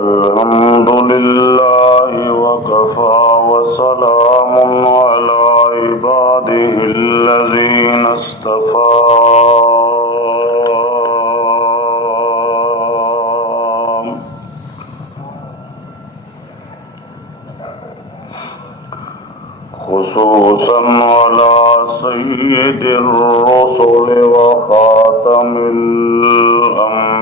الحمد لله وكفى وسلام على عباده الذين اصطفى خصوصا على سيد الرسل وخاتم الأنبياء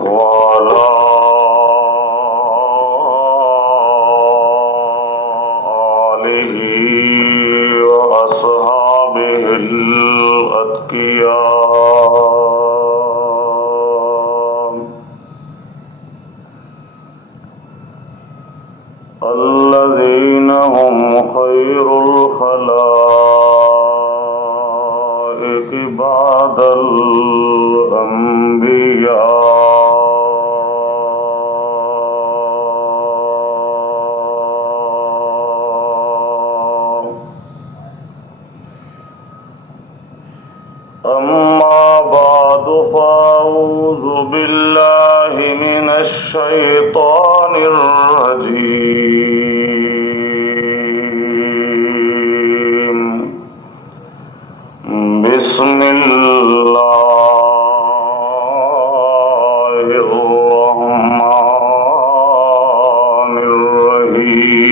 وعلى آله وأصحابه الأتقياء الذين هم خير الخلائق بعد الأنبياء أما بعد فأعوذ بالله من الشيطان الرجيم بسم الله الرحمن الرحيم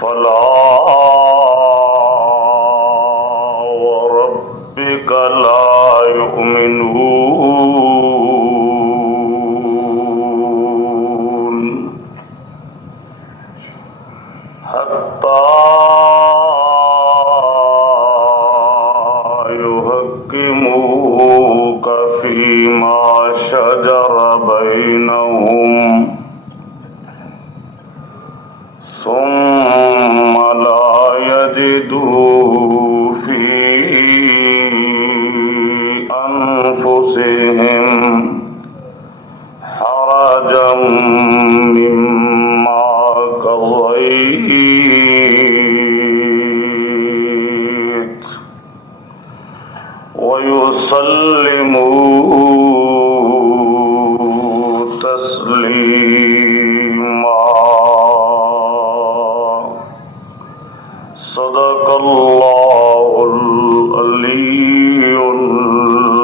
فلا وربك لا يؤمنون حتى يحكموك فيما شجر بينهم ثم لا يجدوا في أنفسهم حرجا مما قضيت ويسلموا تسليما. صدق الله العلي العظيم.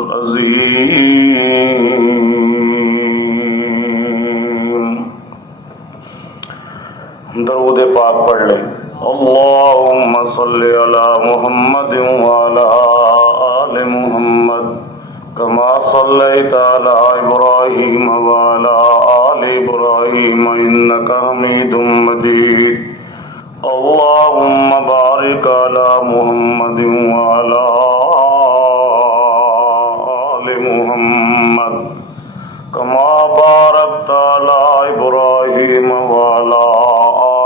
درود پاک پڑھ لیں. اللهم صل على محمد وعلى آل محمد كما صليت على إبراهيم وعلى آل إبراهيم إنك حميد مجيد. اللهم بارك على محمد وعلى آل محمد كما باركت على إبراهيم وعلى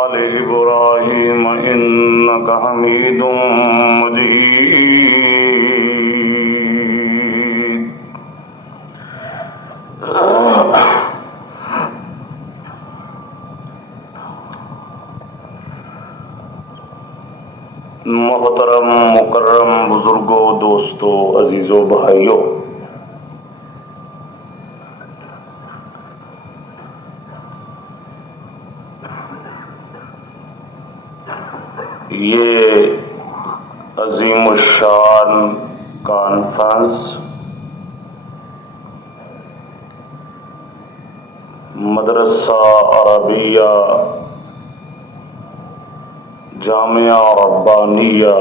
آل إبراهيم إنك حميد مجيد. محترم مکرم بزرگوں، دوستوں، عزیزوں، بھائیوں، یہ عظیم الشان کانفرنس مدرسہ عربیہ جامعہ ربانیہ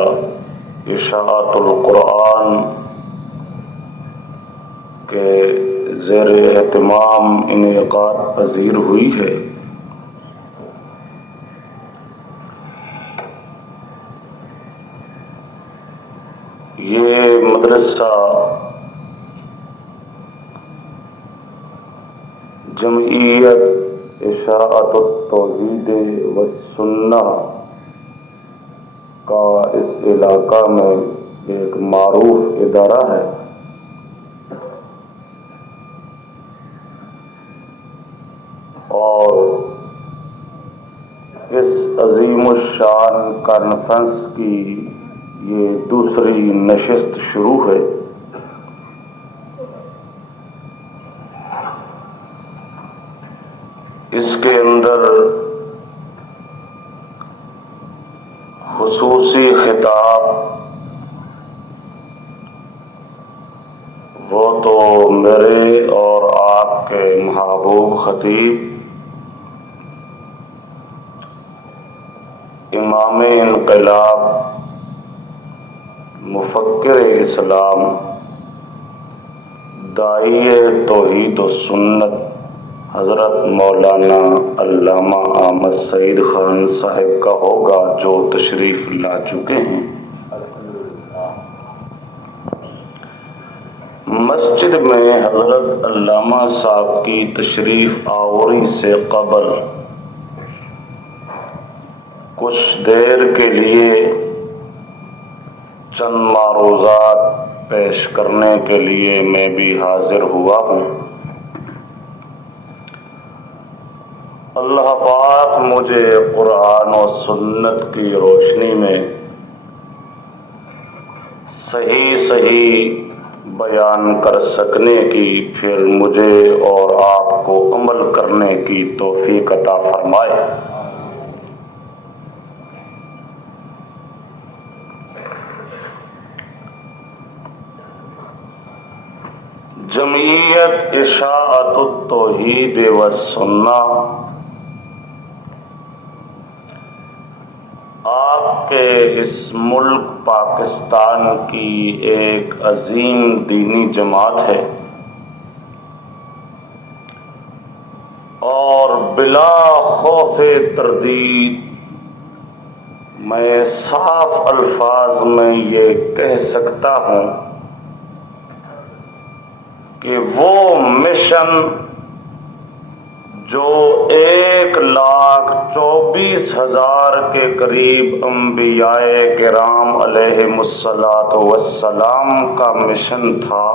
اشاعت القرآن کے زیر اہتمام انعقاد پذیر ہوئی ہے. یہ مدرسہ جمعیت اشاعت التوحید والسنہ کا اس علاقہ میں ایک معروف ادارہ ہے، اور اس عظیم الشان کانفرنس کی یہ دوسری نشست شروع ہے۔ اس کے اندر خصوصی خطاب وہ تو میرے اور آپ کے محبوب خطیب امام انقلاب مفکر اسلام داعی توحید و سنت حضرت مولانا علامہ احمد سعید خان صاحب کا ہوگا، جو تشریف لا چکے ہیں۔ مسجد میں حضرت علامہ صاحب کی تشریف آوری سے قبل کچھ دیر کے لیے چند معروضات پیش کرنے کے لیے میں بھی حاضر ہوا ہوں۔ اللہ پاک مجھے قرآن و سنت کی روشنی میں صحیح بیان کر سکنے کی، پھر مجھے اور آپ کو عمل کرنے کی توفیق عطا فرمائے۔ جمعیت اشاعت التوحید والسنہ آپ کے اس ملک پاکستان کی ایک عظیم دینی جماعت ہے، اور بلا خوف تردید میں صاف الفاظ میں یہ کہہ سکتا ہوں کہ وہ مشن جو 1,24,000 کے قریب انبیاء کرام علیہم الصلاۃ والسلام کا مشن تھا،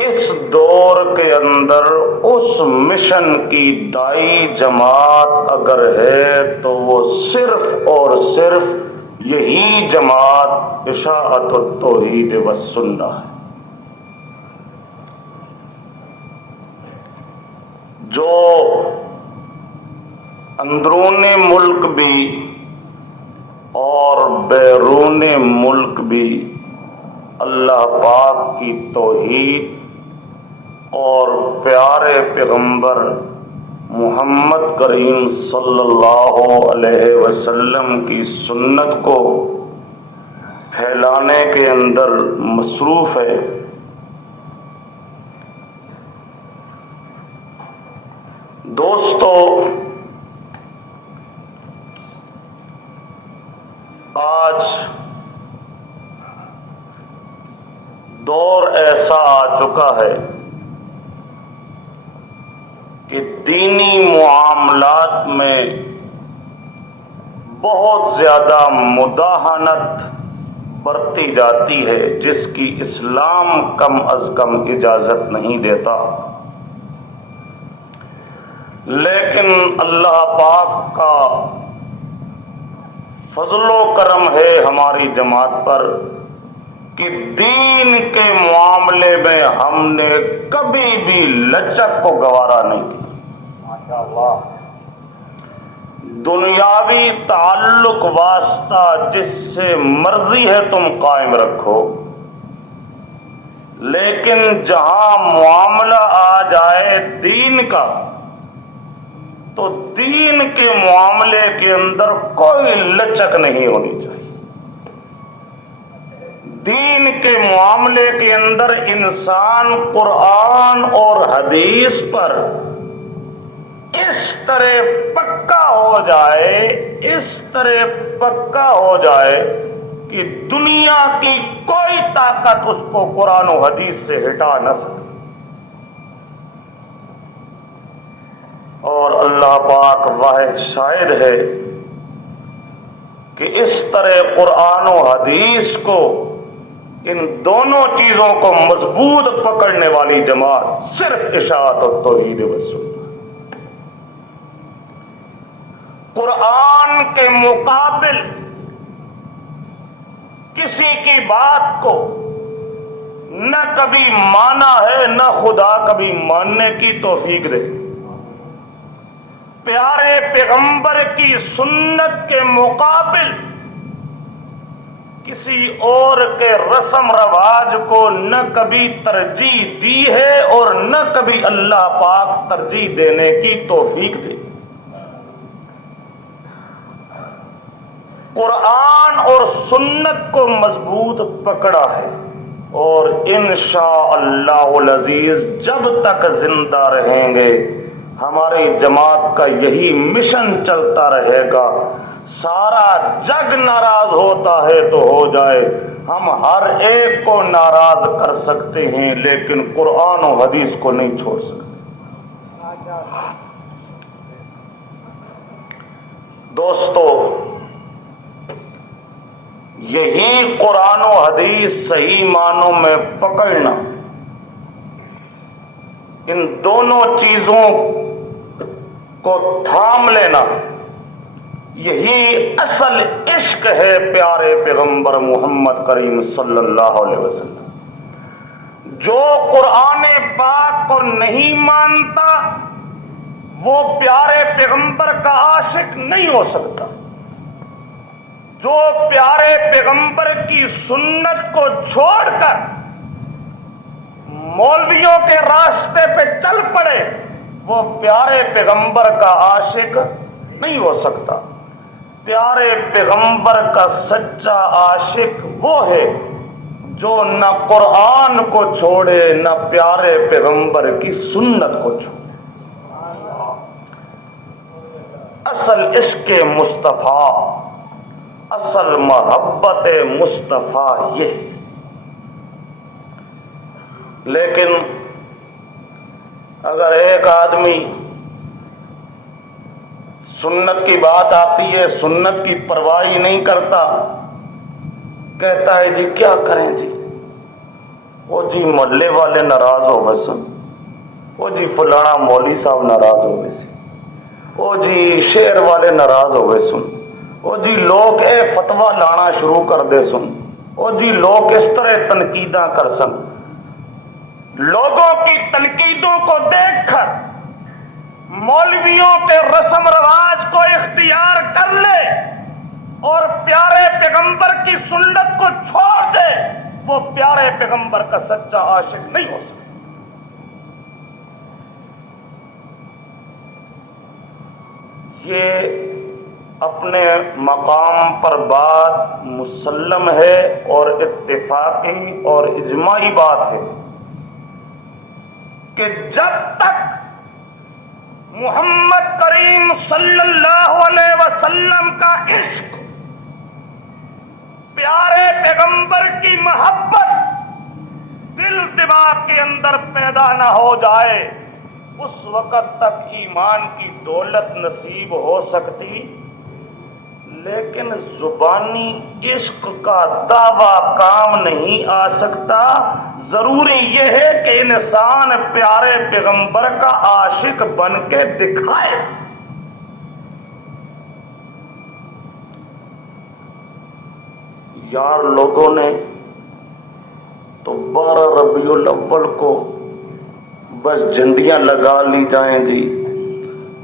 اس دور کے اندر اس مشن کی دائی جماعت اگر ہے تو وہ صرف اور صرف یہی جماعت اشاعت التوحید والسنہ ہے، جو اندرون ملک بھی اور بیرون ملک بھی اللہ پاک کی توحید اور پیارے پیغمبر محمد کریم صلی اللہ علیہ وسلم کی سنت کو پھیلانے کے اندر مصروف ہے۔ دوستو، آج دور ایسا آ چکا ہے کہ دینی معاملات میں بہت زیادہ مداہنت برتی جاتی ہے، جس کی اسلام کم از کم اجازت نہیں دیتا، لیکن اللہ پاک کا فضل و کرم ہے ہماری جماعت پر کہ دین کے معاملے میں ہم نے کبھی بھی لچک کو گوارا نہیں کیا۔ ماشاءاللہ، دنیاوی تعلق واسطہ جس سے مرضی ہے تم قائم رکھو، لیکن جہاں معاملہ آ جائے دین کا تو دین کے معاملے کے اندر کوئی لچک نہیں ہونی چاہیے۔ دین کے معاملے کے اندر انسان قرآن اور حدیث پر اس طرح پکا ہو جائے کہ دنیا کی کوئی طاقت اس کو قرآن و حدیث سے ہٹا نہ سکے۔ اور اللہ پاک واحد شاہد ہے کہ اس طرح قرآن و حدیث کو، ان دونوں چیزوں کو مضبوط پکڑنے والی جماعت صرف اشاعت و توحید و سنت۔ قرآن کے مقابل کسی کی بات کو نہ کبھی مانا ہے، نہ خدا کبھی ماننے کی توفیق دے۔ پیارے پیغمبر کی سنت کے مقابل کسی اور کے رسم رواج کو نہ کبھی ترجیح دی ہے اور نہ کبھی اللہ پاک ترجیح دینے کی توفیق دے۔ قرآن اور سنت کو مضبوط پکڑا ہے، اور انشاءاللہ العزیز جب تک زندہ رہیں گے ہماری جماعت کا یہی مشن چلتا رہے گا۔ سارا جگ ناراض ہوتا ہے تو ہو جائے، ہم ہر ایک کو ناراض کر سکتے ہیں لیکن قرآن و حدیث کو نہیں چھوڑ سکتے۔ دوستو، یہی قرآن و حدیث صحیح معنوں میں پکڑنا، ان دونوں چیزوں کو تھام لینا، یہی اصل عشق ہے پیارے پیغمبر محمد کریم صلی اللہ علیہ وسلم۔ جو قرآن پاک کو نہیں مانتا وہ پیارے پیغمبر کا عاشق نہیں ہو سکتا۔ جو پیارے پیغمبر کی سنت کو چھوڑ کر مولویوں کے راستے پہ چل پڑے وہ پیارے پیغمبر کا عاشق نہیں ہو سکتا۔ پیارے پیغمبر کا سچا عاشق وہ ہے جو نہ قرآن کو چھوڑے نہ پیارے پیغمبر کی سنت کو چھوڑے۔ اصل عشق مصطفیٰ، اصل محبت مصطفیٰ یہ۔ لیکن اگر ایک آدمی سنت کی بات آتی ہے سنت کی پرواہ نہیں کرتا، کہتا ہے جی کیا کریں جی، وہ جی محلے والے ناراض ہو گئے سن، وہ جی فلانا مولوی صاحب ناراض ہو گئے سن، وہ جی شہر والے ناراض ہو گئے سن، وہ جی لوگ اے فتویٰ لانا شروع کر دے سن، وہ جی لوگ اس طرح تنقیداں کر سن۔ لوگوں کی تنقیدوں کو دیکھ کر مولویوں کے رسم رواج کو اختیار کر لے اور پیارے پیغمبر die سنت کو چھوڑ دے وہ پیارے پیغمبر کا سچا عاشق نہیں ہو سکتا. یہ اپنے مقام پر بات مسلم ہے اور اتفاقی اور اجماعی بات ہے کہ جب تک محمد کریم صلی اللہ علیہ وسلم کا عشق، پیارے پیغمبر کی محبت دل دماغ کے اندر پیدا نہ ہو جائے اس وقت تک ایمان کی دولت نصیب ہو سکتی، لیکن زبانی عشق کا دعویٰ کام نہیں آ سکتا. ضروری یہ ہے کہ انسان پیارے پیغمبر کا عاشق بن کے دکھائے. یار لوگوں نے تو 12 ربیع الاول کو بس جھنڈیاں لگا لی جائیں جی،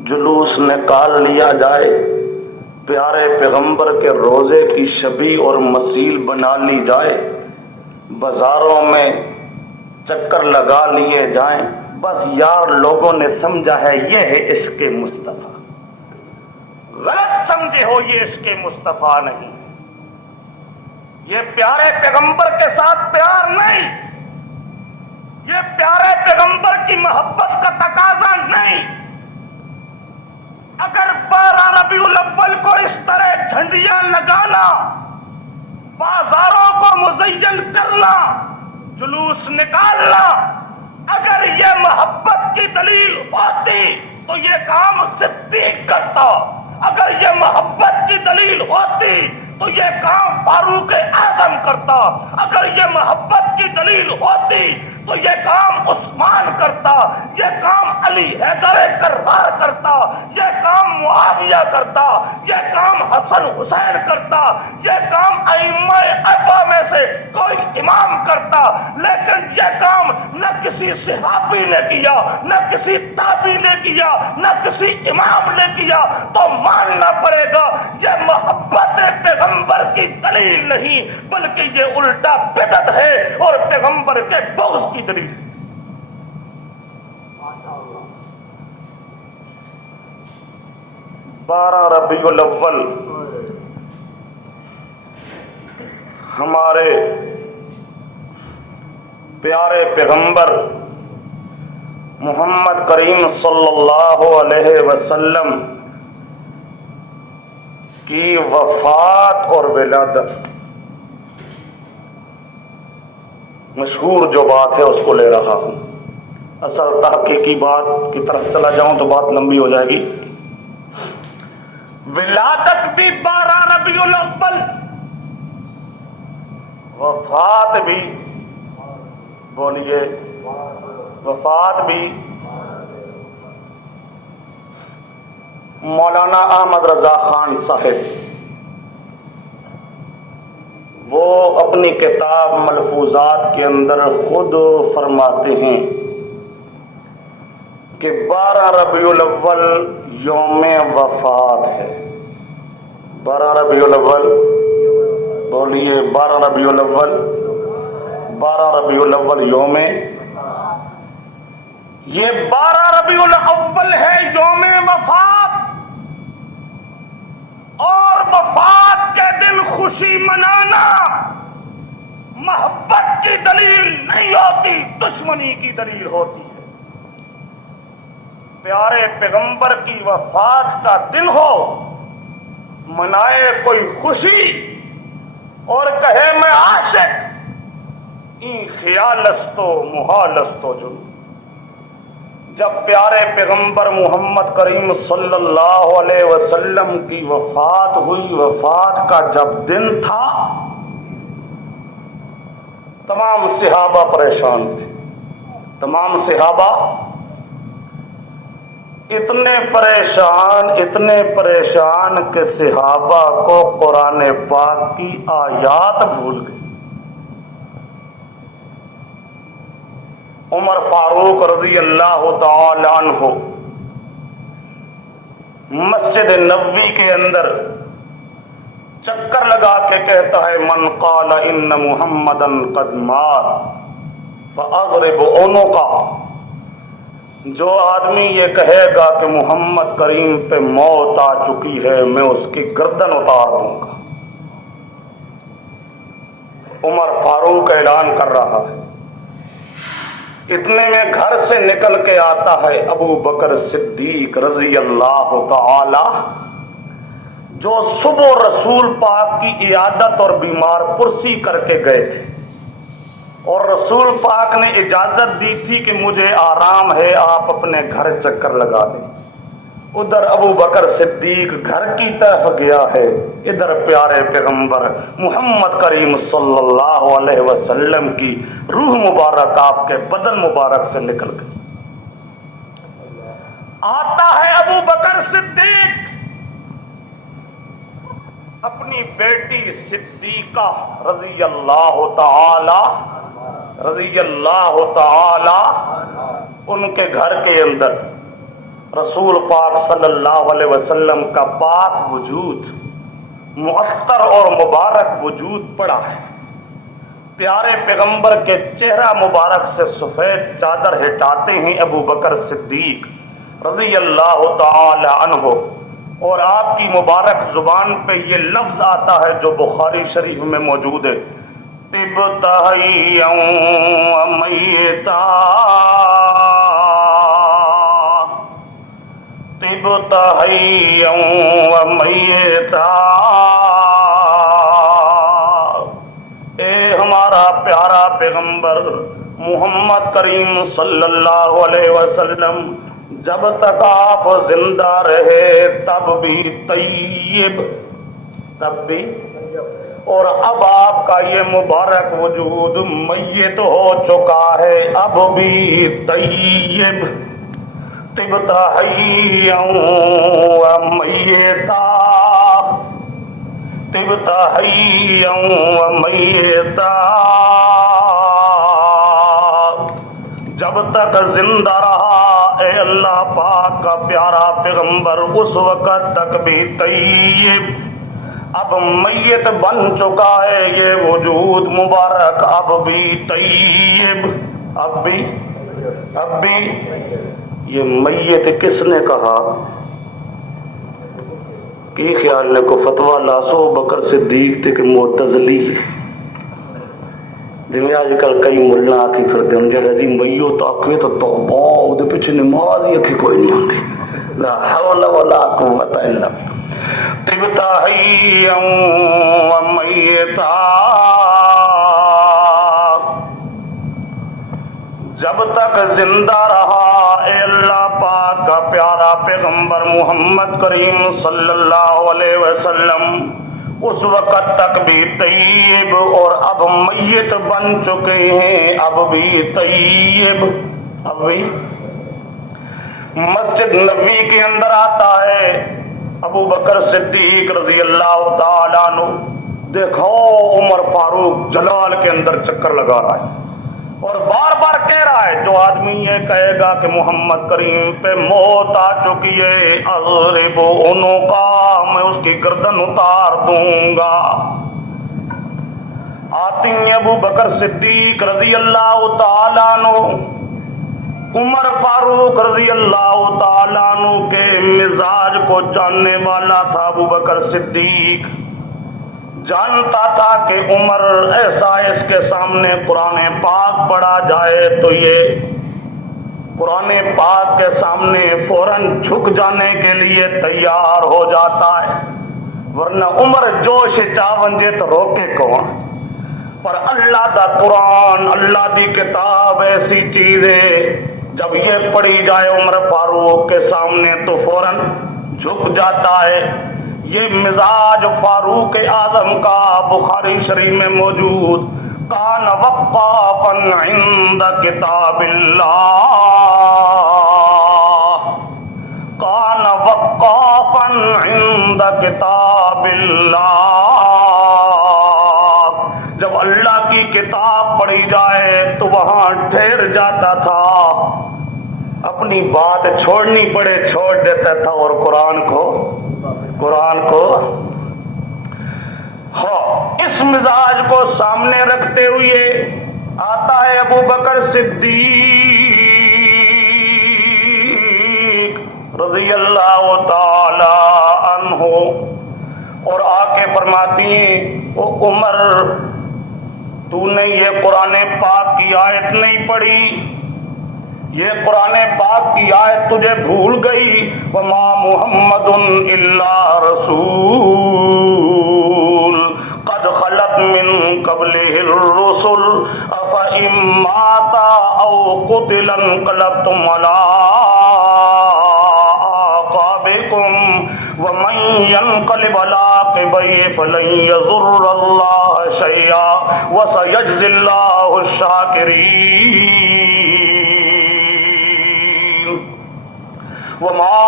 جلوس نکال لیا جائے، پیارے پیغمبر کے روزے کی شبیہ اور مسیل بنا لی جائے، بازاروں میں چکر لگا لیے جائیں. بس یار لوگوں نے سمجھا ہے یہ ہے عشق مصطفیٰ. غلط سمجھے ہو، یہ عشق مصطفیٰ نہیں، یہ پیارے پیغمبر کے ساتھ پیار نہیں، یہ پیارے پیغمبر کی محبت کا تقاضا نہیں. اگر 12 ربیع الاول کو اس طرح جھنڈیاں لگانا، بازاروں کو مزین کرنا، جلوس نکالنا اگر یہ محبت کی دلیل ہوتی تو یہ کام صدیق کرتا، اگر یہ محبت کی دلیل ہوتی تو یہ کام فاروق اعظم کرتا، اگر یہ محبت کی دلیل ہوتی تو یہ کام عثمان کرتا، یہ کام علی حیدر کرار کرتا، یہ کام معاویہ کرتا، یہ کام حسن حسین کرتا، یہ کام ائمہ اربعہ میں سے کوئی امام کرتا، لیکن یہ کام نہ کسی صحابی نے کیا، نہ کسی تابعی نے کیا، نہ کسی امام نے کیا، تو ماننا پڑے گا یہ محبت پیغمبر کی دلیل نہیں بلکہ یہ الٹا بدعت ہے اور پیغمبر کے بغض کی دلیل ہے۔ 12 ربیع الاول ہمارے پیارے پیغمبر محمد کریم صلی اللہ علیہ وسلم کی وفات اور ولادت، مشہور جو بات ہے اس کو لے رہا ہوں، اصل تحقیقی بات کی طرف چلا جاؤں تو بات لمبی ہو جائے گی۔ ولادت بھی 12 ربیع الاول، وفات بھی، بولیے، وفات بھی مولانا احمد رضا خان صاحب، وہ اپنی کتاب ملفوظات کے اندر خود فرماتے ہیں کہ 12 ربیع الاول یوم وفات ہے۔ 12 ربیع الاول، بولیے، 12 ربیع الاول، 12 ربیع الاول یوم، یہ 12 ربیع الاول ہے یوم وفات، اور وفات کے دن خوشی منانا محبت کی دلیل نہیں ہوتی، دشمنی کی دلیل ہوتی ہے۔ پیارے پیغمبر کی وفات کا دن ہو، منائے کوئی خوشی اور کہے میں عاشق، این خیالستو محالستو جو، جب پیارے پیغمبر محمد کریم صلی اللہ علیہ وسلم کی وفات ہوئی، وفات کا جب دن تھا، تمام صحابہ پریشان تھے، تمام صحابہ اتنے پریشان کہ صحابہ کو قرآن پاک کی آیات بھول گئی۔ عمر فاروق رضی اللہ تعالی عنہ مسجد نبوی کے اندر چکر لگا کے کہتا ہے، من قال ان محمدًا قد مات فاضرب عنقہ، جو آدمی یہ کہے گا کہ محمد کریم پہ موت آ چکی ہے، میں اس کی گردن اتار دوں گا۔ عمر فاروق اعلان کر رہا ہے، اتنے میں گھر سے نکل کے آتا ہے ابو بکر صدیق رضی اللہ تعالی، جو صبح رسول پاک کی عیادت اور بیمار پرسی کر کے گئے تھے، اور رسول پاک نے اجازت دی تھی کہ مجھے آرام ہے، آپ اپنے گھر چکر لگا دیں۔ ادھر ابو بکر صدیق گھر کی طرف گیا ہے، ادھر پیارے پیغمبر محمد کریم صلی اللہ علیہ وسلم کی روح مبارک آپ کے بدن مبارک سے نکل گئی۔ آتا ہے ابو بکر صدیق اپنی بیٹی صدیقہ رضی اللہ تعالی ان کے گھر کے اندر رسول پاک صلی اللہ علیہ وسلم کا پاک وجود، معطر اور مبارک وجود پڑا ہے۔ پیارے پیغمبر کے چہرہ مبارک سے سفید چادر ہٹاتے ہیں ابو بکر صدیق رضی اللہ تعالی عنہ، اور آپ کی مبارک زبان پہ یہ لفظ آتا ہے جو بخاری شریف میں موجود ہے، طبت حیّا و میتا، طبت حیّا و میتا، اے ہمارا پیارا پیغمبر محمد کریم صلی اللہ علیہ وسلم، جب تک آپ زندہ رہے تب بھی طیب، تب بھی، اور اب آپ کا یہ مبارک وجود میت ہو چکا ہے، اب بھی طیب، طبت حیا ومیتا، طبت حیا ومیتا، جب تک زندہ رہا اے اللہ پاک کا پیارا پیغمبر اس وقت تک بھی طیب، اب میت بن چکا ہے یہ وجود مبارک، اب بھی طیب، اب بھی یہ میت کس نے کہا؟ کی خیال نے کو فتویٰ لاسو بکر صدیق تھے کہ معتزلی جی آج کل کئی ملنا آکی پھرتے ہیں جڑا جی میو تاکوے تو توبہ دے پیچھے نماز ہی اکھی کوئی نہیں ہوتی، لا حول ولا قوت الا طبت حیا ومیتا، جب تک زندہ رہا اے اللہ پاک کا پیارا پیغمبر محمد کریم صلی اللہ علیہ وسلم اس وقت تک بھی طیب، اور اب میت بن چکے ہیں اب بھی طیب، اب بھی۔ مسجد نبی کے اندر آتا ہے ابو بکر صدیق رضی اللہ تعالیٰ عنہ، دیکھو عمر فاروق جلال کے اندر چکر لگا رہا ہے اور بار بار کہہ رہا ہے جو آدمی یہ کہے گا کہ محمد کریم پہ موت آ چکی ہے اضرب عنقہ، میں اس کی گردن اتار دوں گا۔ آتی ہیں ابو بکر صدیق رضی اللہ تعالیٰ عنہ، عمر فاروق رضی اللہ تعالیٰ عنہ کے مزاج کو جاننے والا تھا ابو بکر صدیق، جانتا تھا کہ عمر ایسا اس کے سامنے قرآن پاک پڑھا جائے تو یہ قرآن پاک کے سامنے فوراً جھک جانے کے لیے تیار ہو جاتا ہے، ورنہ عمر جوش چاونجے تو روکے کون؟ پر اللہ دا قرآن، اللہ دی کتاب ایسی چیز ہے جب یہ پڑھی جائے عمر فاروق کے سامنے تو فوراً جھک جاتا ہے۔ یہ مزاج فاروق اعظم کا بخاری شریف میں موجود، کان وقافا عند کتاب اللہ، کان وقافا عند کتاب اللہ، جب اللہ کی کتاب پڑھی جائے تو وہاں ٹھہر جاتا تھا، اپنی بات چھوڑنی پڑے چھوڑ دیتا تھا، اور قرآن کو اس مزاج کو سامنے رکھتے ہوئے آتا ہے ابو بکر صدیق رضی اللہ تعالی عنہ، اور آ کے فرماتی ہیں او عمر تو نے یہ قرآن پاک کی آیت نہیں پڑھی، یہ قرآن پاک کی آیت تجھے بھول گئی، وما محمد الا رسول قد خلت من قبلہ الرسل افئن مات او قتل انقلبتم علی اعقابکم ومن ينقلب على عقبيه فلن يضر الله شيئا وسيجزي الله الشاكرين۔ وما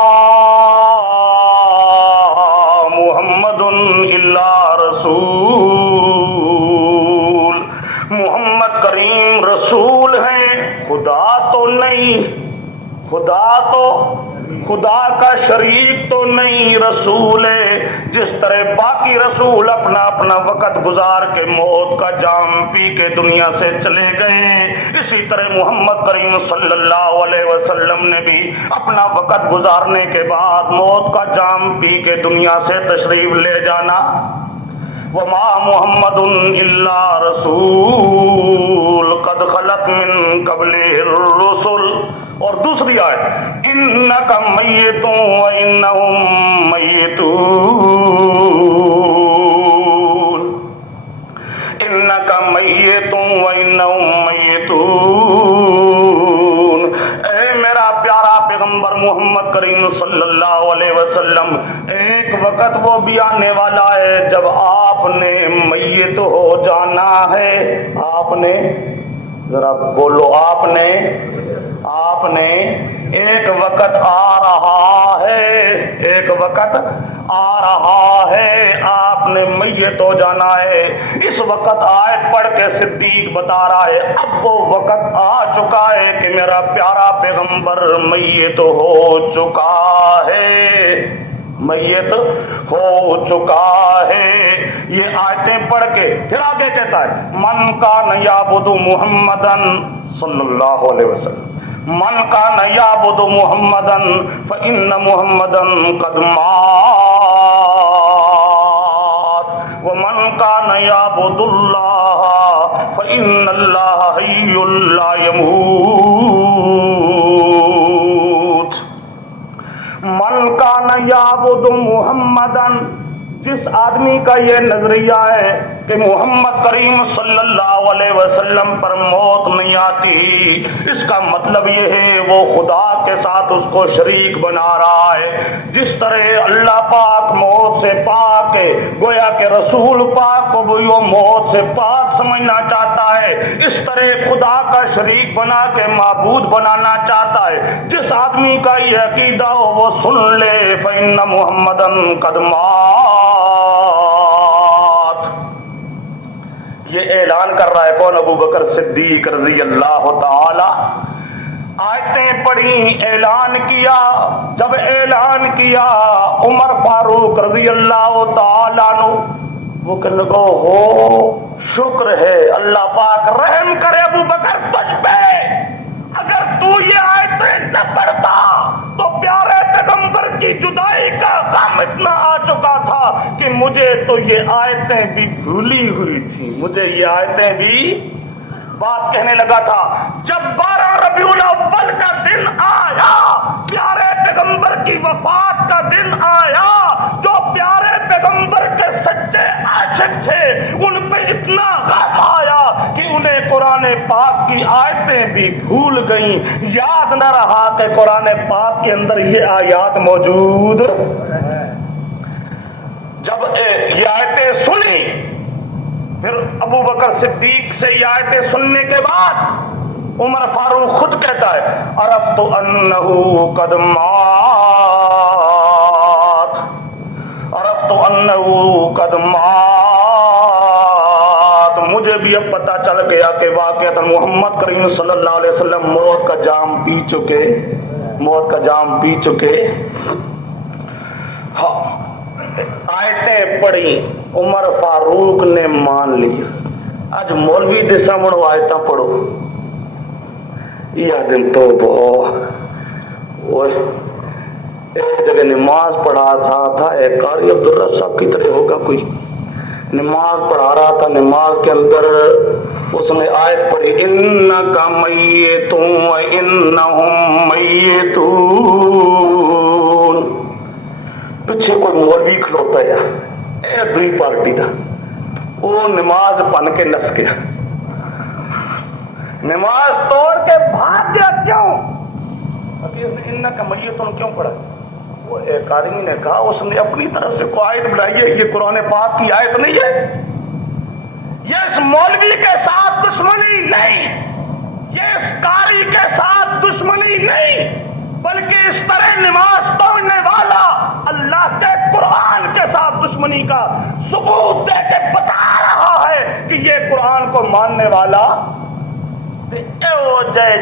محمد الا رسول، محمد کریم رسول ہیں، خدا تو نہیں، خدا کا شریک تو نہیں، رسول ہے۔ جس طرح باقی رسول اپنا اپنا وقت گزار کے موت کا جام پی کے دنیا سے چلے گئے، اسی طرح محمد کریم صلی اللہ علیہ وسلم نے بھی اپنا وقت گزارنے کے بعد موت کا جام پی کے دنیا سے تشریف لے جانا۔ وما محمد الا رسول قد خلت من قبلہ الرسل، اور دوسری آیت انک میت وانہم میتون، انک میت وانہم میتون، اے میرا پیارا پیغمبر محمد وقت وہ بھی آنے والا ہے جب آپ نے میت ہو جانا ہے. آپ نے، ذرا بولو، آپ نے ایک وقت آ رہا ہے، ایک وقت آ رہا ہے، آپ نے میت ہو جانا ہے. اس وقت آیت پڑھ کے صدیق بتا رہا ہے اب وہ وقت آ چکا ہے کہ میرا پیارا پیغمبر میت ہو چکا ہے، میت ہو چکا ہے. یہ آیتیں پڑھ کے پھر آگے کہتا ہے من کان یعبد محمدن صلی اللہ علیہ وسلم، من کان یعبد محمدن فإن محمدن قد مات ومن کان یعبد اللہ فإن اللہ حی لا یموت. من کان یعبد محمدن، جس آدمی کا یہ نظریہ ہے کہ محمد کریم صلی اللہ علیہ وسلم پر موت نہیں آتی، اس کا مطلب یہ ہے وہ خدا کے ساتھ اس کو شریک بنا رہا ہے. جس طرح اللہ پاک موت سے پاک ہے، گویا کہ رسول پاک کو بھی وہ موت سے پاک سمجھنا چاہتا ہے، اس طرح خدا کا شریک بنا کے معبود بنانا چاہتا ہے. جس آدمی کا یہ عقیدہ ہو وہ سن لے فإن محمدن قد مات. یہ اعلان کر رہا ہے کون؟ ابو بکر صدیق رضی اللہ تعالی. آیتیں پڑھی، اعلان کیا. جب اعلان کیا عمر فاروق رضی اللہ تعالی عنہ وہ کہنے لگو ہو شکر ہے اللہ پاک رحم کرے ابو بکر تجھ پہ، اگر تو یہ آیتیں نہ پڑھتا تو پیارے پیغمبر کی جدائی کا غم اتنا آ چکا تھا کہ مجھے تو یہ آیتیں بھی بھولی ہوئی تھی، مجھے یہ آیتیں بھی. بات کہنے لگا تھا جب 12 ربیع الاول کا دن آیا، پیارے پیغمبر کی وفات کا دن آیا، جو پیارے پیغمبر کے سچے عاشق تھے ان پہ اتنا غم آیا کہ انہیں قرآن پاک کی آیتیں بھی بھول گئیں، یاد نہ رہا کہ قرآن پاک کے اندر یہ آیات موجود. جب یہ آیتیں سنی پھر ابو بکر صدیق سے یہ آیتیں سننے کے بعد عمر فاروق خود کہتا ہے عرفت انہ قد مات، عرفت انہ قد مات. مجھے بھی اب پتہ چل گیا کہ واقعہ محمد کریم صلی اللہ علیہ وسلم موت کا جام پی چکے، موت کا جام پی چکے. ہاں آیتیں پڑھی، عمر فاروق نے مان لیا. آج مولوی دے سامنے آیتیں پڑھو، یہ دن تو ایک جگہ نماز پڑھا تھا ایک قاری عبدالرب صاحب کی طرح ہوگا کوئی، نماز پڑھا رہا تھا، نماز کے اندر اس نے آیت پڑھی انک میت وانہم میتون. پیچھے کوئی مولوی کھلوتا ہے اے دوئی پارٹی دا، وہ نماز پن کے نس گیا، نماز توڑ کے بھاگ گیا. کیوں؟ ابھی اس نے انکا میتون کیوں پڑھا؟ وہ ایک آدمی نے کہا اس نے اپنی طرف سے کوئی آیت بنائی ہے، یہ قرآن پاک کی آیت نہیں ہے، یہ اس مولوی کے ساتھ دشمنی نہیں، یہ اس قاری کے ساتھ دشمنی نہیں، بلکہ اس طرح نماز پڑھنے والا اللہ کے قرآن کے ساتھ دشمنی کا ثبوت دے کے بتا رہا ہے کہ یہ قرآن کو ماننے والا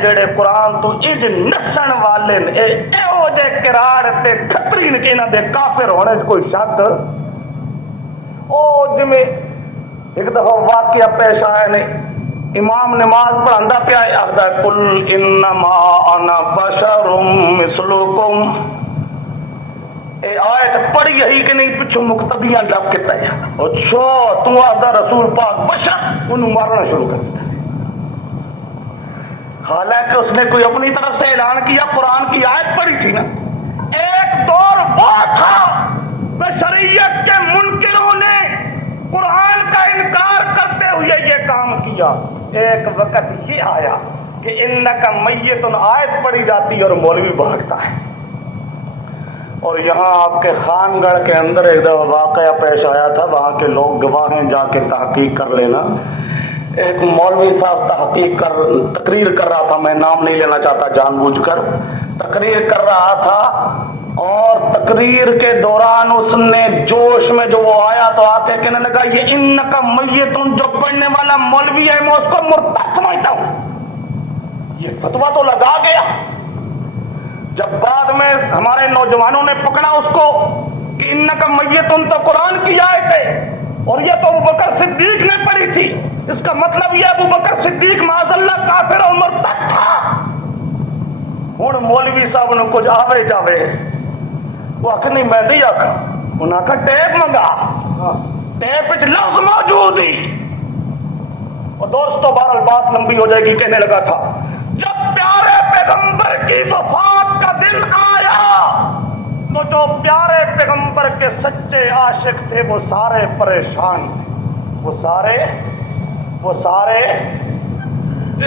جڑے قرآن تو اج نسن والے نے ایو جے قرار تے کھتری نے انہاں دے کافر ہونے کوئی شک. او جویں ایک دفعہ واقعہ پیش آیا نے، امام نماز پڑھاندا پیا آخدا قل انما انا بشر مثلکم. اے آیت پڑھی ہے کہ نہیں پچھو مقتدیاں لب کے تیا اچھا تو آخدا رسول پاک بشر انہوں مارنا شروع کر دیا، حالانکہ اس نے کوئی اپنی طرف سے اعلان کیا قرآن کی آیت پڑھی تھی نا. ایک دور وہ تھا بشریت کے منکروں نے قرآن کا انکار کرتے ہوئے یہ کام کیا. ایک وقت یہ آیا کہ انکا میتن آیت پڑھی جاتی اور مولوی بھاگتا ہے. اور یہاں آپ کے خان گڑھ کے اندر ایک دفعہ واقعہ پیش آیا تھا، وہاں کے لوگ گواہ ہیں، جا کے تحقیق کر لینا۔ ایک مولوی صاحب تقریر کر رہا تھا، میں نام نہیں لینا چاہتا جان بوجھ کر، تقریر کر رہا تھا، اور تقریر کے دوران اس نے جوش میں جو وہ آیا تو آ کے کہنے لگا یہ انکا میتون، جو پڑھنے والا مولوی ہے میں اس کو مرتد سمجھتا ہوں۔ یہ فتویٰ تو لگا گیا۔ جب بعد میں ہمارے نوجوانوں نے پکڑا اس کو کہ انکا میتون تو قرآن کی آیت ہے اور یہ تو ابوبکر صدیق نے پڑھی تھی، اس کا مطلب یہ ابوبکر صدیق معاذ اللہ کافر اور مرتد تھا۔ ہوں مولوی صاحب نے کچھ آوے جاوے، وہ آخر نہیں میں نہیں آخا، انہاں کا ٹیپ منگا، ٹیپ وچ لفظ موجود ہی۔ اور دوستو بہرحال بات لمبی ہو جائے گی، کہنے لگا تھا جب پیارے پیغمبر کی وفات کا دن آیا تو جو پیارے پیغمبر کے سچے عاشق تھے وہ سارے پریشان تھے، وہ سارے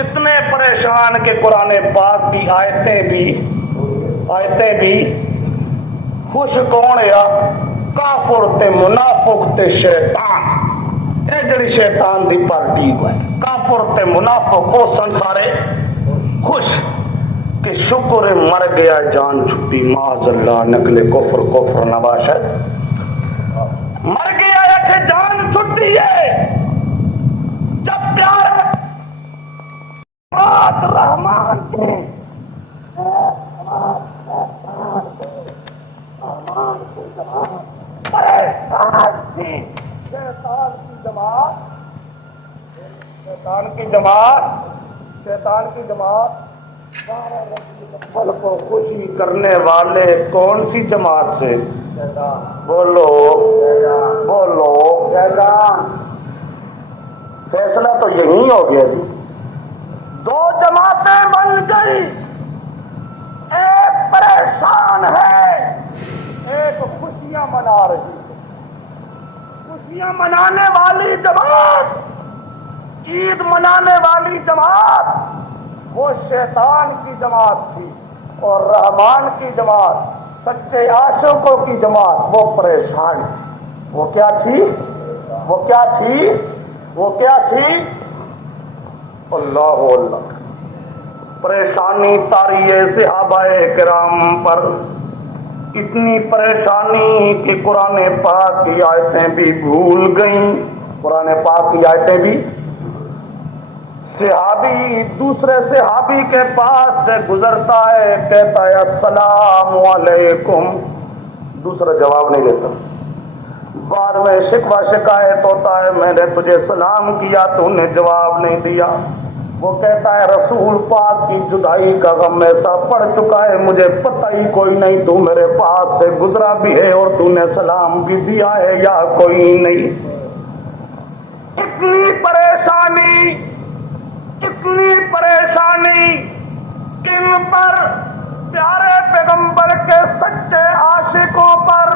اتنے پریشان کہ قرآن پاک کی آیتیں بھی خوش کون یا کافر تے منافق تے شیطان، اے جڑی شیطان دی پارٹی کو ہے، کافر تے منافق وہ سارے خوش کہ شکر مر گیا جان چھٹی، معاذ اللہ نقل کفر نباشد، مر گیا ہے کہ جان چھٹی ہے۔ جب پیارے رحمان کے شیطان کی جماعت کو خوشی کرنے والے کون سی جماعت سے؟ بولو فیصلہ تو یہی ہو گیا جی، دو جماعتیں بن گئی، ایک پریشان ہے، ایک خوشیاں منا رہی ہے۔ خوشیاں منانے والی جماعت، عید منانے والی جماعت وہ شیطان کی جماعت تھی، اور رحمان کی جماعت، سچے عاشقوں کی جماعت وہ پریشان تھی۔ وہ کیا تھی؟ اللہ اللہ، پریشانی طاری صحابہ کرام پر، اتنی پریشانی کہ قرآن پاک کی آیتیں بھی بھول گئیں۔ قرآن پاک کی آیتیں بھی، صحابی دوسرے صحابی کے پاس سے گزرتا ہے، کہتا ہے السلام علیکم، دوسرا جواب نہیں دیتا، بعد میں شکوہ شکایت ہوتا ہے میں نے تجھے سلام کیا تو نے جواب نہیں دیا، وہ کہتا ہے رسول پاک کی جدائی کا غم ایسا پڑ چکا ہے مجھے پتہ ہی کوئی نہیں، تو میرے پاس سے گزرا بھی ہے اور تو نے سلام بھی دیا ہے یا کوئی نہیں۔ اتنی پریشانی کن پر؟ پیارے پیغمبر کے سچے عاشقوں پر،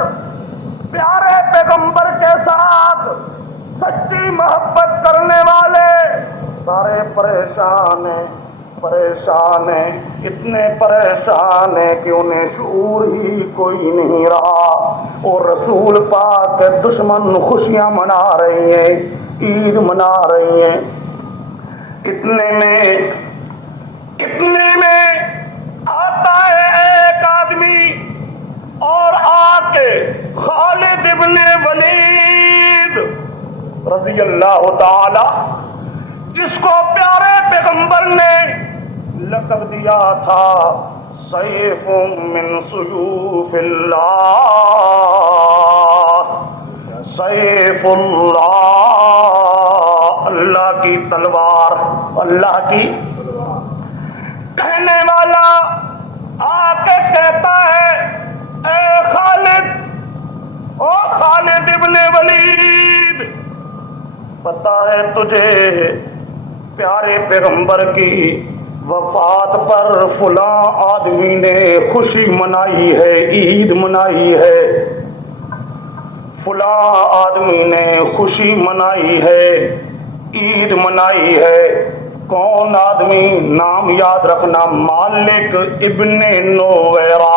پیارے پیغمبر کے ساتھ سچی محبت کرنے والے سارے پریشان ہیں، اتنے پریشان ہیں کہ انہیں شعور ہی کوئی نہیں رہا، اور رسول پاک کے دشمن خوشیاں منا رہے ہیں، عید منا رہے ہیں۔ اتنے میں آتا ہے ایک آدمی اور آ کے خالد ابن ولید رضی اللہ تعالی، جس کو پیارے پیغمبر نے لقب دیا تھا سیف من سیوف اللہ، سیف اللہ، اللہ کی تلوار، اللہ کی، کہنے والا آ کے کہتا ہے اے خالد، او خالد ابن ولید، پتہ ہے تجھے پیارے پیغمبر کی وفات پر فلاں آدمی نے خوشی منائی ہے، عید منائی ہے، فلاں آدمی نے خوشی منائی ہے، عید منائی ہے۔ کون آدمی؟ نام یاد رکھنا، مالک ابن نویرہ،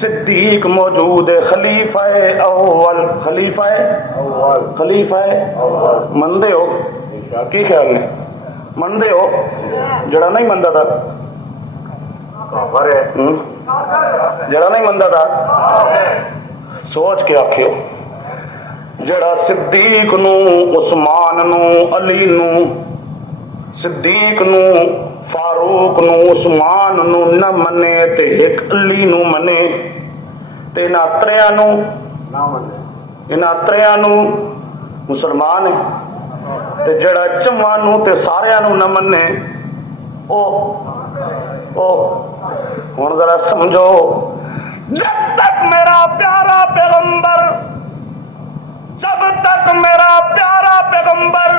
صدیق موجود ہے، خلیفہ اول، خلیفہ مندے ہو کی خیال نے؟ مندے ہو؟ جڑا نہیں مندا تھا جڑا نہیں مندا تھا سوچ کے آخیو، جڑا صدیق نو، عثمان نو، علی نو، صدیق نو، فاروق نو، عثمان نو نہ منے تے ایک علی نو منے تے انہاں تریاں نو مسلمان ہے، تے جڑا چواں نو تے ساریاں نو نہ منے او ہن ذرا سمجھو، جب تک میرا پیارا پیغمبر، جب تک میرا پیارا پیغمبر،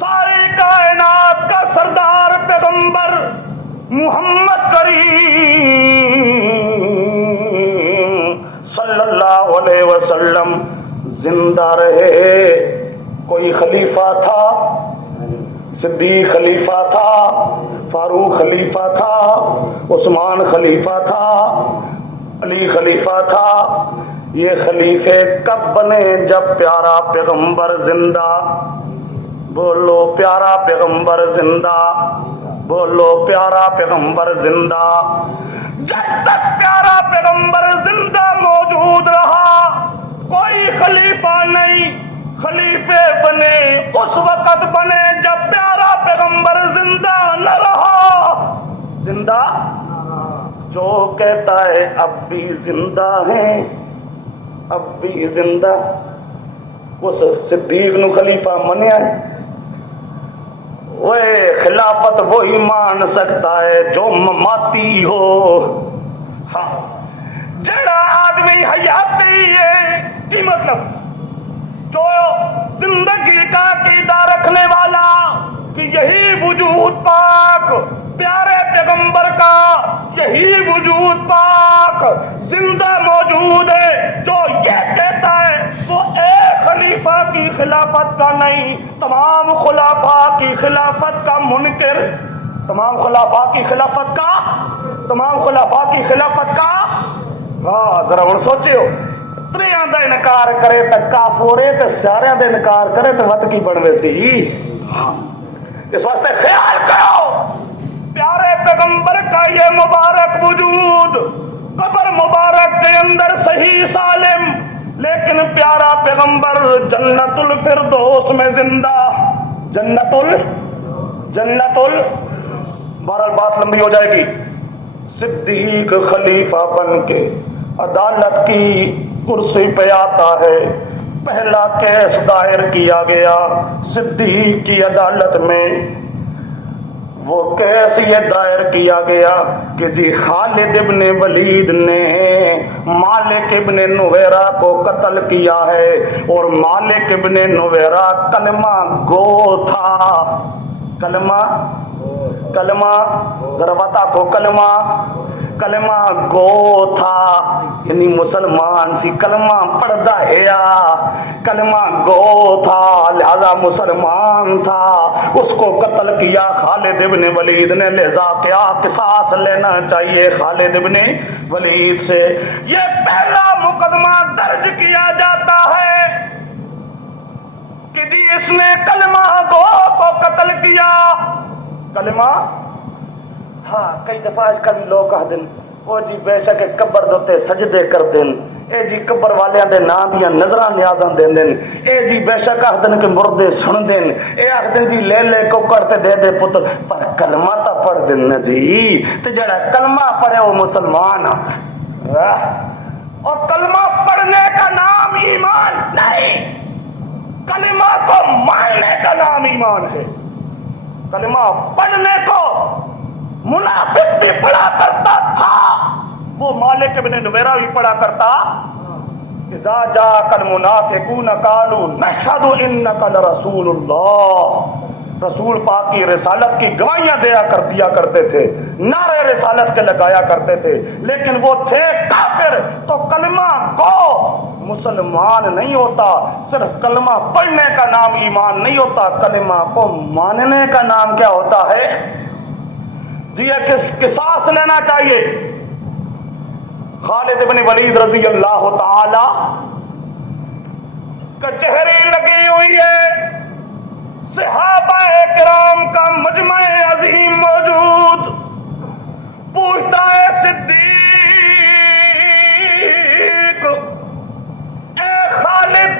ساری کائنات کا سردار پیغمبر محمد کریم صلی اللہ علیہ وسلم زندہ رہے، کوئی خلیفہ تھا؟ صدیق خلیفہ تھا، فاروق خلیفہ تھا، عثمان خلیفہ تھا، علی خلیفہ تھا۔ یہ خلیفے کب بنے؟ جب پیارا پیغمبر زندہ، بولو پیارا پیغمبر زندہ، بولو پیارا پیغمبر زندہ۔ جب تک پیارا پیغمبر زندہ موجود رہا کوئی خلیفہ نہیں، خلیفے بنے اس وقت بنے جب پیارا پیغمبر زندہ نہ رہا۔ زندہ جو کہتا ہے اب بھی زندہ ہیں، اب بھی زندہ، اس صدیق نو خلیفہ منیا ہے؟ وہ خلافت وہی مان سکتا ہے جو مماتی ہو۔ ہاں، جڑا آدمی حیاتی ہے کی مطلب جو زندگی کا عقیدہ رکھنے والا کہ یہی وجود پاک پیارے پیغمبر کا، یہی وجود پاک زندہ موجود ہے، جو یہ کہتا ہے وہ ایک خلیفہ کی خلافت کا نہیں، تمام خلافاء کی خلافت کا منکر، تمام خلافاء کی خلافت کا، تمام خلافاء کی خلافت کا، ہاں ذرا ہن سوچیو، تریاں دا انکار کرے تے کافورے تے سارے دا انکار کرے تے وت کی بنوے سی۔ اس واسطے خیال کرو پیارے پیغمبر کا یہ مبارک وجود قبر مبارک کے اندر صحیح سالم، لیکن پیارا پیغمبر جنت الفردوس میں زندہ، جنت بہرحال بات لمبی ہو جائے گی۔ صدیق خلیفہ بن کے عدالت کی کرسی پہ آتا ہے، پہلا کیس دائر کیا گیا صدیق کی عدالت میں، وہ کیس یہ دائر کیا گیا کہ جی خالد ابن ولید نے مالک ابن نویرہ کو قتل کیا ہے، اور مالک ابن نویرہ کلمہ گو تھا، کلمہ ذرا بتا کو کلمہ گو تھا، یعنی مسلمان سی، کلمہ پڑھدا ہے، کلمہ گو تھا لہذا مسلمان تھا، اس کو قتل کیا خالد ابن ولید نے، لہذا کیا قصاص لینا چاہیے خالد ابن ولید سے۔ یہ پہلا مقدمہ درج کیا جاتا ہے کہ جی اس نے کلمہ گو کو قتل کیا۔ کلمہ ہاں کئی دفعہ آج کل لوگ کہہ دیں وہ جی بے شک قبر دوتے سجدے کر دیں، اے جی قبر والیاں دے نام دیاں نظراں نیازاں دین دین، اے جی بے شک آخ دن کہ مردے سن دین، اے آخ دن جی لے لے کوکڑ تے دے دے پتر، پر کلمہ تا پڑھ دین جی، تے جڑا کلمہ پڑھے وہ مسلمان، اور کلمہ پڑھنے کا نام ایمان نہیں، کلمہ کو ماننے کا نام ایمان ہے۔ کلمہ پڑھنے کو منافق بھی پڑھا کرتا تھا، وہ مالک ابن نویرہ بھی پڑھا کرتا، اذا جاءك المنافقون قالوا نشهد انك لرسول اللہ، رسول پاک کی رسالت کی گواہیاں دیا کرتے تھے، نعرے رسالت کے لگایا کرتے تھے، لیکن وہ تھے کافر۔ تو کلمہ کو مسلمان نہیں ہوتا، صرف کلمہ پڑھنے کا نام ایمان نہیں ہوتا، کلمہ کو ماننے کا نام کیا ہوتا ہے؟ جی قصاص لینا چاہیے، خالد بن ولید رضی اللہ تعالی کچہری لگی ہوئی ہے، صحابہ کرام کا مجمع عظیم موجود، پوچھتا ہے صدیق اے خالد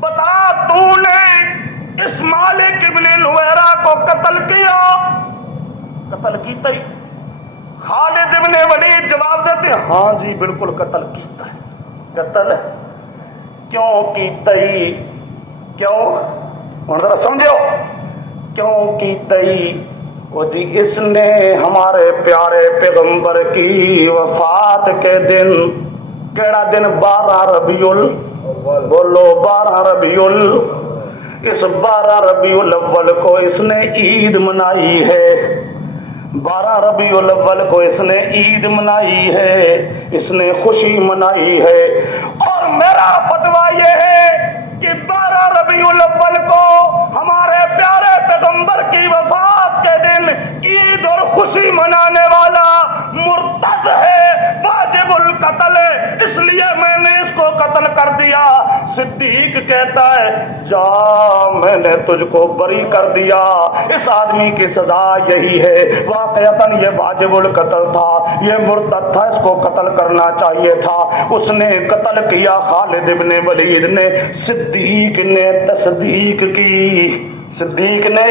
بتا تو نے اس مالک ابن نویرہ کو قتل کیا؟ قتل کیتا ہی؟ خالد ابن ولید جواب دیتے ہیں ہاں جی بالکل قتل کیتا ہے۔ قتل کیوں کیتا ہی؟ کیوں؟ ہوں ذرا سمجھو کیوں کیتا ہی؟ وہ جی اس نے ہمارے پیارے پیغمبر کی وفات کے دن، کیڑا دن؟ 12 ربیع بولو 12 ربیع، اس 12 ربیع الاول کو اس نے عید منائی ہے، 12 ربیع الاول کو اس نے عید منائی ہے، اس نے خوشی منائی ہے۔ اور میرا فتویٰ یہ ہے کہ 12 ربیع الاول کو ہمارے پیارے پیغمبر کی وفات کے دن عید اور خوشی منانے والا مرتد ہے، واجب القتل ہے، اس لیے میں نے اس کو قتل کر دیا۔ صدیق کہتا ہے جا میں نے تجھ کو بری کر دیا، اس آدمی کی سزا یہی ہے۔ واقعتاً یہ واجب القتل تھا، یہ مرتد تھا، اس کو قتل کرنا چاہیے تھا، اس نے قتل کیا۔ خالد ابن ولید نے، صدیق نے تصدیق کی، صدیق نے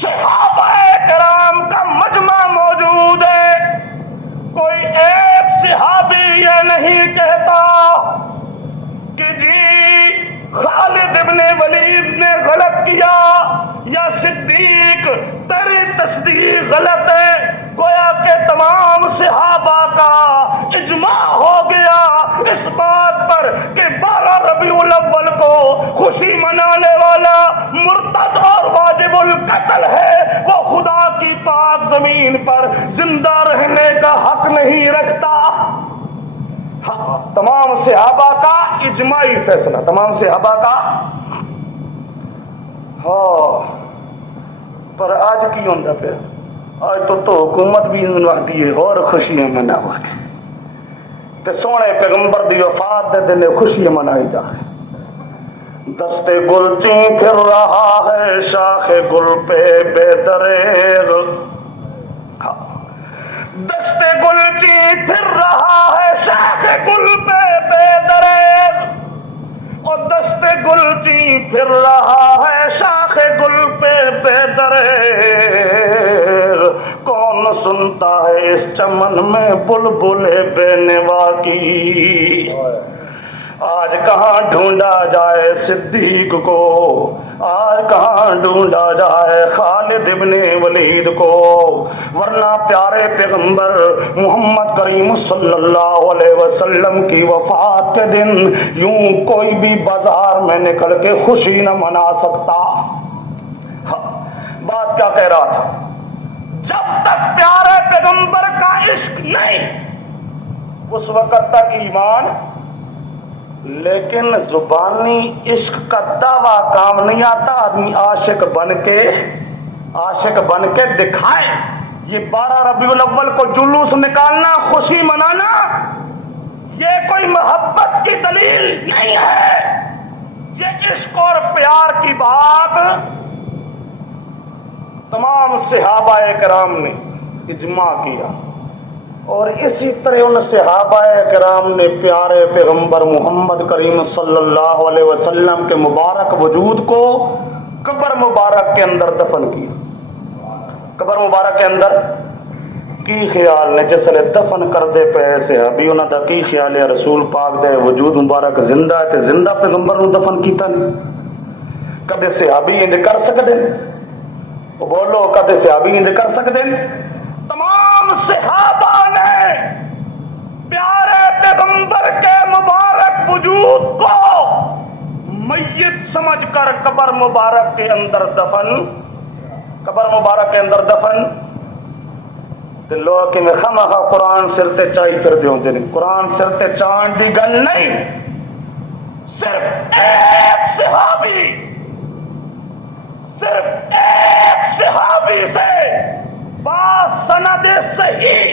صحابہ کرام کا مجمع موجود ہے، کوئی ایک صحابی یہ نہیں کہتا کہ جی خالد ابن ولید نے غلط کیا یا صدیق تیری تصدیق غلط ہے۔ گویا کہ تمام صحابہ کا اجماع ہو گیا اس بات پر کہ 12 ربیع الاول کو خوشی منانے والا مرتد اور واجب القتل ہے، وہ خدا کی پاک زمین پر زندہ رہنے کا حق نہیں رکھتا۔ تمام صحابہ کا اجماعی فیصلہ، تمام صحابہ کا۔ ہاں پر آج کی ہوتا پھر؟ آج تو حکومت بھی منواتی ہے اور خوشیاں مناو تے سونے پیغمبر دی وفات دے دن خوشیاں منائی جا۔ دستے گل چیں پھر رہا ہے شاخ گل پہ بے دریغ، دستے گل چیں پھر رہا ہے شاخ گل پہ بے دریغ، اور دستے گل چیں پھر رہا ہے شاخ گل پہ بے دریغ، کون سنتا ہے اس چمن میں بلبل بے نوا کی؟ آج کہاں ڈھونڈا جائے صدیق کو، آج کہاں ڈھونڈا جائے خالد ابن ولید کو، ورنہ پیارے پیغمبر محمد کریم صلی اللہ علیہ وسلم کی وفات کے دن یوں کوئی بھی بازار میں نکل کے خوشی نہ منا سکتا۔ بات کیا کہہ رہا تھا؟ جب تک پیارے پیغمبر کا عشق نہیں اس وقت تک ایمان، لیکن زبانی عشق کا دعویٰ کام نہیں آتا، آدمی عاشق بن کے دکھائے۔ یہ 12 ربیع الاول کو جلوس نکالنا، خوشی منانا، یہ کوئی محبت کی دلیل نہیں ہے، یہ عشق اور پیار کی بات تمام صحابہ کرام نے اجماع کیا، اور اسی طرح ان صحابہ کرام نے پیارے پیغمبر محمد کریم صلی اللہ علیہ وسلم کے مبارک وجود کو قبر مبارک کے اندر دفن کیا۔ قبر مبارک کے اندر کی خیال نے جس لئے دفن کر دے پہ صحابی انہوں دا کی خیال ہے رسول پاک دے وجود مبارک زندہ ہے تے زندہ پیغمبر نو دفن کیتا نہیں؟ کدے صحابی انج کر سکتے؟ بولو کدے صحابی انج کر سکتے؟ تمام صحابہ نے پیارے پیغمبر کے مبارک وجود کو میت سمجھ کر قبر مبارک کے اندر دفن، قبر مبارک کے اندر دفن۔ لوگ کہ میں خواہ قرآن سر تے چائی کر دے ہوندے نہیں، قرآن سر تے چاند دی گل نہیں، صرف ایک صحابی سے با سند صحیح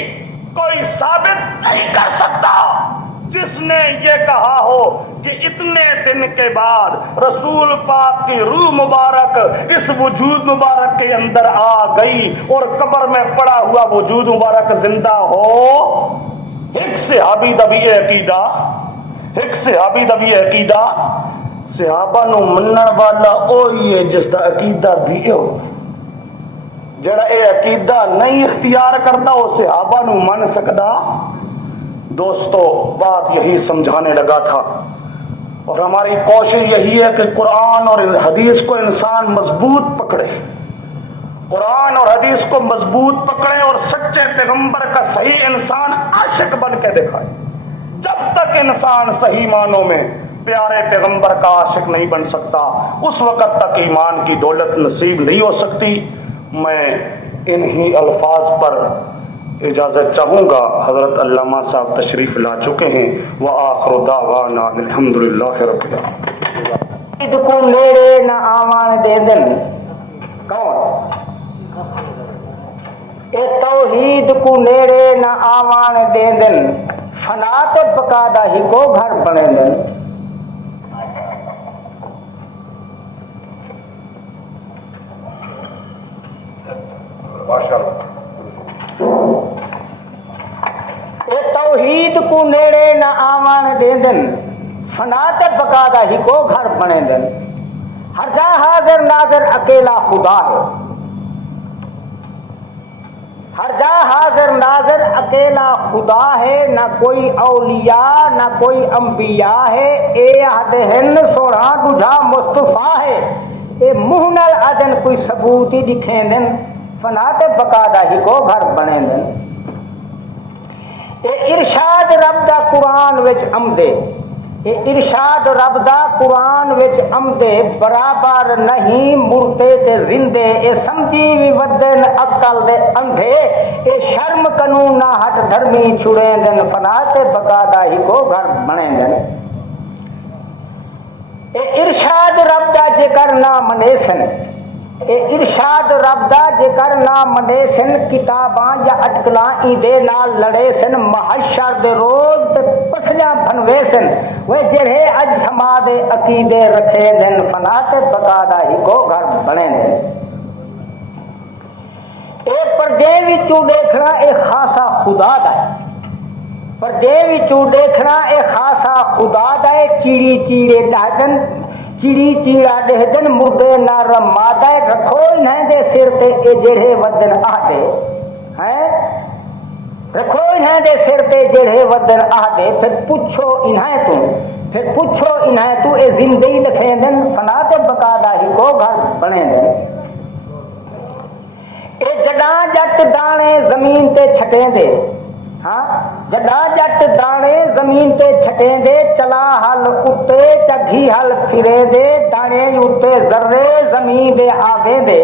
جس نے یہ کہا ہو کہ اتنے دن کے بعد رسول پاک کی روح مبارک اس وجود مبارک کے اندر آ گئی اور قبر میں پڑا ہوا وجود مبارک زندہ ہو، ایک صحابی دا بھی عقیدہ صحابہ نو منن والا اوہی ہے جس دا عقیدہ بھی ہو، جڑا اے عقیدہ نہیں اختیار کرتا وہ صحابہ نو من سکدا۔ دوستو بات یہی سمجھانے لگا تھا، اور ہماری کوشش یہی ہے کہ قرآن اور حدیث کو انسان مضبوط پکڑے، قرآن اور حدیث کو مضبوط پکڑے اور سچے پیغمبر کا صحیح انسان عاشق بن کے دکھائے۔ جب تک انسان صحیح معنوں میں پیارے پیغمبر کا عاشق نہیں بن سکتا اس وقت تک ایمان کی دولت نصیب نہیں ہو سکتی۔ میں انہی الفاظ پر اجازت چاہوں گا، حضرت علامہ صاحب تشریف لا چکے ہیں۔ وآخر دعوانا الحمدللہ رب العالمین۔ توحید کو نیڑے نہ آوان دے دن، کون؟ اے توحید کو نیڑے نہ آوان دے دن، فنا تے پکادا ہی کو گھر بنے دن۔ اے توحید کو نیڑے نہ آوان دے دن، فنا تے پکادا ہی کو گھر بنے دن۔ ہر جا حاضر ناظر اکیلا خدا ہے، ہر جا حاضر ناظر اکیلا خدا ہے، نہ کوئی اولیاء نہ کوئی انبیاء ہے، اے عہد ہن سوڑا دجھا مصطفیٰ ہے، اے منہ نال آدن کوئی ثبوت ہی دکھیں دن، فنا تے بقادا ہی کو گھر بنے دن۔ اے ارشاد رب دا قرآن وچ آمدے، اے ارشاد رب دا قرآن وچ آمدے، برابر نہیں مردے تے زندے، اے سمجھی وی ودن عقل دے اندھے، اے شرم قانون نہ ہٹ دھرمی چھڑے دن، فنا تے بقادا ہی کو گھر بنے دن۔ اے ارشاد رب دا ذکر نہ منیسن، اے ارشاد رب دا ذکر نہ منیسن، کتاباں یا اٹکلاں ایدے نال لڑے سن، محشر دے روز تے پسلیاں بھنوے سن، وہ جڑے اج سما دے عقیدے رکھے دن، فنا تے بقادا ہی کو گھر بنے دن۔ اے پردے وچوں دیکھنا اے خاصا خدا دا، پردے وچوں دیکھنا اے خاصا خدا دا، اے چیڑی چیڑے دہدن، چیڑی چیڑا دہدن مردے نہ رمادہ، رکھو انہیں دے سر تے اے جڑے ودن آدے ہیں، رکھو انہیں دے سر تے جڑے ودن آدے، پھر پوچھو انہیں تو، پھر پوچھو انہیں تو، اے زندگی دکھیں دن، فنا تے بقادا ہی کو گھر بنے دن۔ اے جڑاں جٹ دانے زمین تے چھٹیں دے، ہاں جڑا جٹ دانے زمین تے چھٹیں دے، چلا ہل اتے چگھی ہل پھرے دے، دانے اتے ذرے زمین دے آوے دے،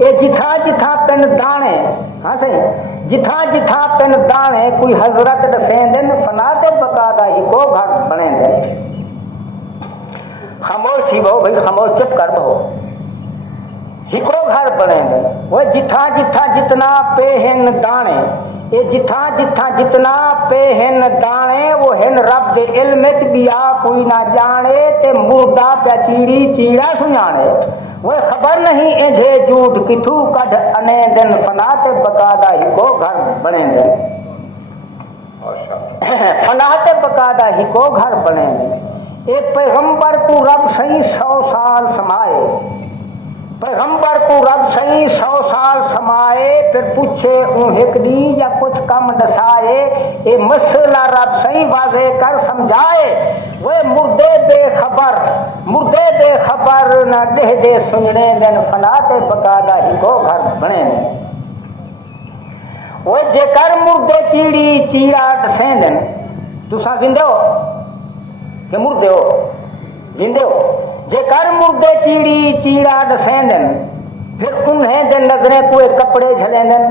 اے جتھا جتھا پن دانے، ہاں صحیح، جتھا جتھا پن دانے کوئی حضرت دسیں دن، فنا تے بقادا ہی کو گھر بنے دن۔ خاموش تھی بہو بھائی، خاموش چپ کر بہو، ہکڑو گھر بنے دن۔ وہ جتھا جتھا جتنا پہ ہن دانے، یہ جتھا جتھا جتنا پہ ہن دانے، وہ ہن رب دے علم وچ بیا کوئی نہ جانے، تے مردہ پیا چیڑی چیڑا سنانے، وہ خبر نہیں انجھے جھوٹ کتھو کڈ انے دن، فنا تے بقادا ہی کو گھر بنے دن۔ فنا تے بقادا ہی کو گھر بنے دن۔ ایک پیغمبر کو رب صحیح 100 سال سمائے، پیغمبر کو رب صحیح 100 سال سمائے، پھر پوچھے اون ایک دی یا کچھ کم دسائے، اے مسئلہ رب صحیح واضح کر سمجھائے، وہ مردے بے خبر نہ دہ دے سننے دن، فنا تے بقادا ہی کو گھر بنے دن۔ وہ جے کر مردے چیڑی چیڑا دسیں دن، تساں زندے ہو کہ مردے ہو؟ زندے ہو۔ جے کر مردے چیڑی چیڑا دسیں دن، پھر انہیں دن نظریں کوئے کپڑے جھلیں دن،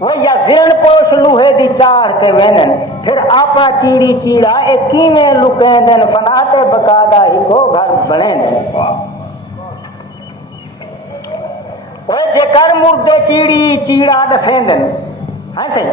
وہ یا ذلن پوش لوہے دی چار کے وینن، پھر آپا چیڑی چیڑا اے کیویں لکیں دن، فنا تے بقادا ہی کو گھر بنے دن۔ وہ جے کر مردے چیڑی چیڑا دسیں دن، ہاں صحیح،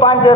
5